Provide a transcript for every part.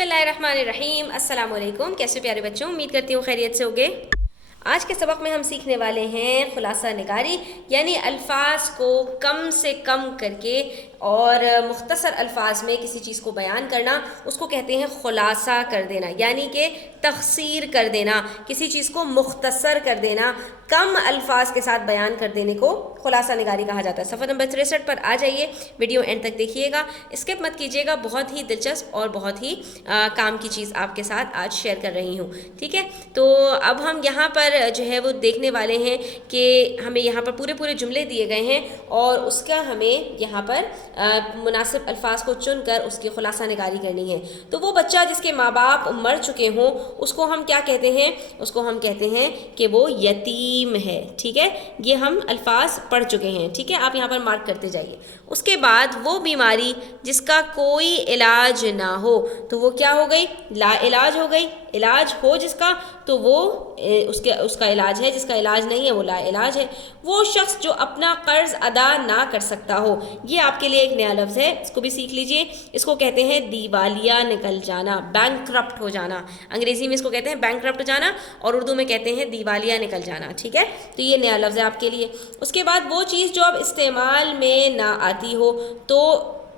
بسم اللہ الرحمن الرحیم۔ السلام علیکم، کیسے پیارے بچوں، امید کرتی ہوں خیریت سے ہوگے۔ آج کے سبق میں ہم سیکھنے والے ہیں خلاصہ نگاری، یعنی الفاظ کو کم سے کم کر کے اور مختصر الفاظ میں کسی چیز کو بیان کرنا، اس کو کہتے ہیں خلاصہ کر دینا، یعنی کہ تخصیر کر دینا، کسی چیز کو مختصر کر دینا، کم الفاظ کے ساتھ بیان کر دینے کو خلاصہ نگاری کہا جاتا ہے۔ صفحہ نمبر 63 پر آ جائیے، ویڈیو اینڈ تک دیکھیے گا، اسکپ مت کیجیے گا، بہت ہی دلچسپ اور بہت ہی کام کی چیز آپ کے ساتھ آج شیئر کر رہی ہوں، ٹھیک ہے۔ تو اب ہم یہاں پر جو ہے وہ دیکھنے والے ہیں کہ ہمیں یہاں پر پورے جملے دیے گئے ہیں اور اس کا ہمیں یہاں پر مناسب الفاظ کو چن کر اس کی خلاصہ نگاری کرنی ہے۔ تو وہ بچہ جس کے ماں باپ مر چکے ہوں، اس کو ہم کیا کہتے ہیں؟ اس کو ہم کہتے ہیں کہ وہ یتیم ہے، ٹھیک ہے۔ یہ ہم الفاظ پڑھ چکے ہیں، ٹھیک ہے، آپ یہاں پر مارک کرتے جائیے۔ اس کے بعد وہ بیماری جس کا کوئی علاج نہ ہو، تو وہ کیا ہو گئی؟ لا علاج ہو گئی۔ علاج ہو جس کا تو وہ اس کا علاج ہے، جس کا علاج نہیں ہے وہ لا علاج ہے۔ وہ شخص جو اپنا قرض ادا نہ کر سکتا ہو، یہ آپ کے لیے ایک نیا لفظ ہے، اس کو بھی سیکھ لیجئے۔ اس کو کہتے ہیں دیوالیہ نکل جانا، بینکرپٹ ہو جانا۔ انگریزی میں اس کو کہتے ہیں بینکرپٹ جانا اور اردو میں کہتے ہیں دیوالیہ نکل جانا، ٹھیک ہے۔ تو یہ نیا لفظ ہے آپ کے لیے۔ اس کے بعد وہ چیز جو اب استعمال میں نہ آتی ہو، تو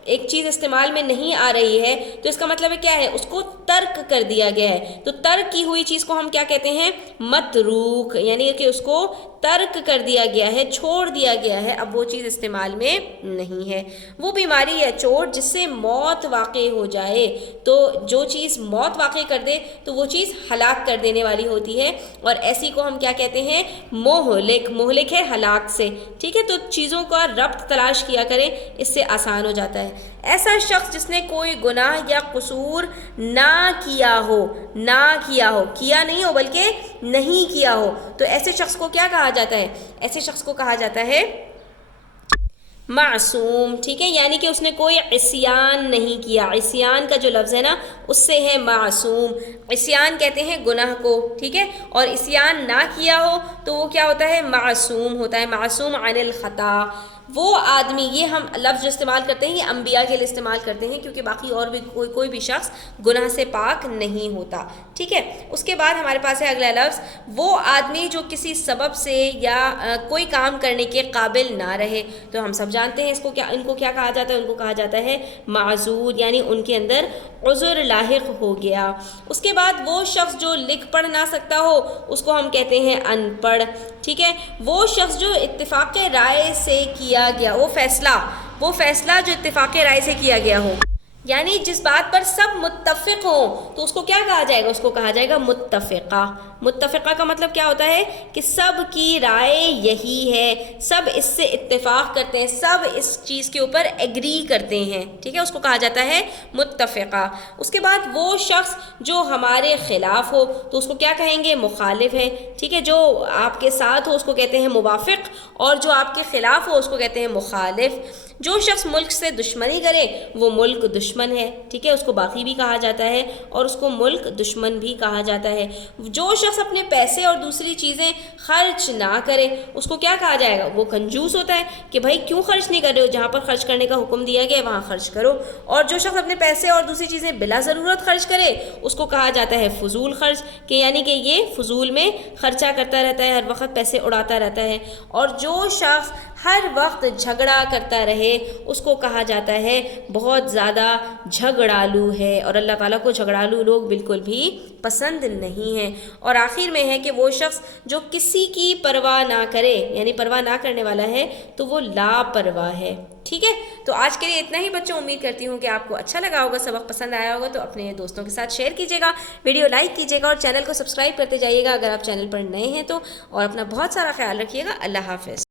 ایک چیز استعمال میں نہیں آ رہی ہے تو اس کا مطلب کیا ہے؟ اس کو ترک کر دیا گیا ہے۔ تو ترک کی ہوئی چیز کو ہم کیا کہتے ہیں؟ متروک، یعنی کہ اس کو ترک کر دیا گیا ہے، چھوڑ دیا گیا ہے، اب وہ چیز استعمال میں نہیں ہے۔ وہ بیماری یا چوٹ جس سے موت واقع ہو جائے، تو جو چیز موت واقع کر دے تو وہ چیز ہلاک کر دینے والی ہوتی ہے، اور ایسی کو ہم کیا کہتے ہیں؟ مہلک۔ مہلک ہے ہلاک سے، ٹھیک ہے۔ تو چیزوں کا ربط تلاش کیا کریں، اس سے آسان ہو جاتا ہے۔ ایسا شخص جس نے کوئی گناہ یا قصور نہ کیا ہو، کیا نہیں ہو بلکہ نہیں کیا ہو، تو ایسے شخص کو کیا کہا جاتا ہے؟ ایسے شخص کو کہا جاتا ہے معصوم، ٹھیک ہے، یعنی کہ اس نے کوئی عصیان نہیں کیا۔ عصیان کا جو لفظ ہے نا، اس سے ہے معصوم۔ عصیان کہتے ہیں گناہ کو، ٹھیک ہے، اور عصیان نہ کیا ہو تو وہ کیا ہوتا ہے؟ معصوم ہوتا ہے، معصوم عن الخطا۔ وہ آدمی، یہ ہم لفظ جو استعمال کرتے ہیں یہ انبیاء کے لیے استعمال کرتے ہیں، کیونکہ باقی اور بھی کوئی بھی شخص گناہ سے پاک نہیں ہوتا، ٹھیک ہے۔ اس کے بعد ہمارے پاس ہے اگلا لفظ، وہ آدمی جو کسی سبب سے یا کوئی کام کرنے کے قابل نہ رہے، تو ہم سب جانتے ہیں ان کو کیا کہا جاتا ہے؟ ان کو کہا جاتا ہے معذور، یعنی ان کے اندر عذر لاحق ہو گیا۔ اس کے بعد وہ شخص جو لکھ پڑھ نہ سکتا ہو، اس کو ہم کہتے ہیں ان پڑھ، ٹھیک ہے۔ وہ شخص جو اتفاق رائے سے کیا گیا، وہ فیصلہ جو اتفاق رائے سے کیا گیا ہو، یعنی جس بات پر سب متفق ہوں، تو اس کو کیا کہا جائے گا؟ اس کو کہا جائے گا متفقہ۔ متفقہ کا مطلب کیا ہوتا ہے؟ کہ سب کی رائے یہی ہے، سب اس سے اتفاق کرتے ہیں، سب اس چیز کے اوپر ایگری کرتے ہیں، ٹھیک ہے، اس کو کہا جاتا ہے متفقہ۔ اس کے بعد وہ شخص جو ہمارے خلاف ہو، تو اس کو کیا کہیں گے؟ مخالف ہے، ٹھیک ہے۔ جو آپ کے ساتھ ہو اس کو کہتے ہیں موافق، اور جو آپ کے خلاف ہو اس کو کہتے ہیں مخالف۔ جو شخص ملک سے دشمنی کرے وہ ملک دشمن ہے، ٹھیک ہے، اس کو باغی بھی کہا جاتا ہے اور اس کو ملک دشمن بھی کہا جاتا ہے۔ جو شخص اپنے پیسے اور دوسری چیزیں خرچ نہ کرے، اس کو کیا کہا جائے گا؟ وہ کنجوس ہوتا ہے، کہ بھائی کیوں خرچ نہیں کر رہے ہو، جہاں پر خرچ کرنے کا حکم دیا گیا ہے وہاں خرچ کرو۔ اور جو شخص اپنے پیسے اور دوسری چیزیں بلا ضرورت خرچ کرے، اس کو کہا جاتا ہے فضول خرچ، کہ یعنی کہ یہ فضول میں خرچہ کرتا رہتا ہے، ہر وقت پیسے اڑاتا رہتا ہے۔ اور جو شخص ہر وقت جھگڑا کرتا رہے، اس کو کہا جاتا ہے بہت زیادہ جھگڑالو ہے، اور اللہ تعالیٰ کو جھگڑالو لوگ بالکل بھی پسند نہیں ہیں۔ اور آخر میں ہے کہ وہ شخص جو کسی کی پرواہ نہ کرے، یعنی پرواہ نہ کرنے والا ہے، تو وہ لاپرواہ ہے، ٹھیک ہے۔ تو آج کے لیے اتنا ہی بچوں، امید کرتی ہوں کہ آپ کو اچھا لگا ہوگا، سبق پسند آیا ہوگا، تو اپنے دوستوں کے ساتھ شیئر کیجیے گا، ویڈیو لائک کیجیے گا اور چینل کو سبسکرائب کرتے جائیے گا اگر آپ چینل پر نئے ہیں تو، اور اپنا بہت سارا خیال رکھیے گا۔ اللہ حافظ۔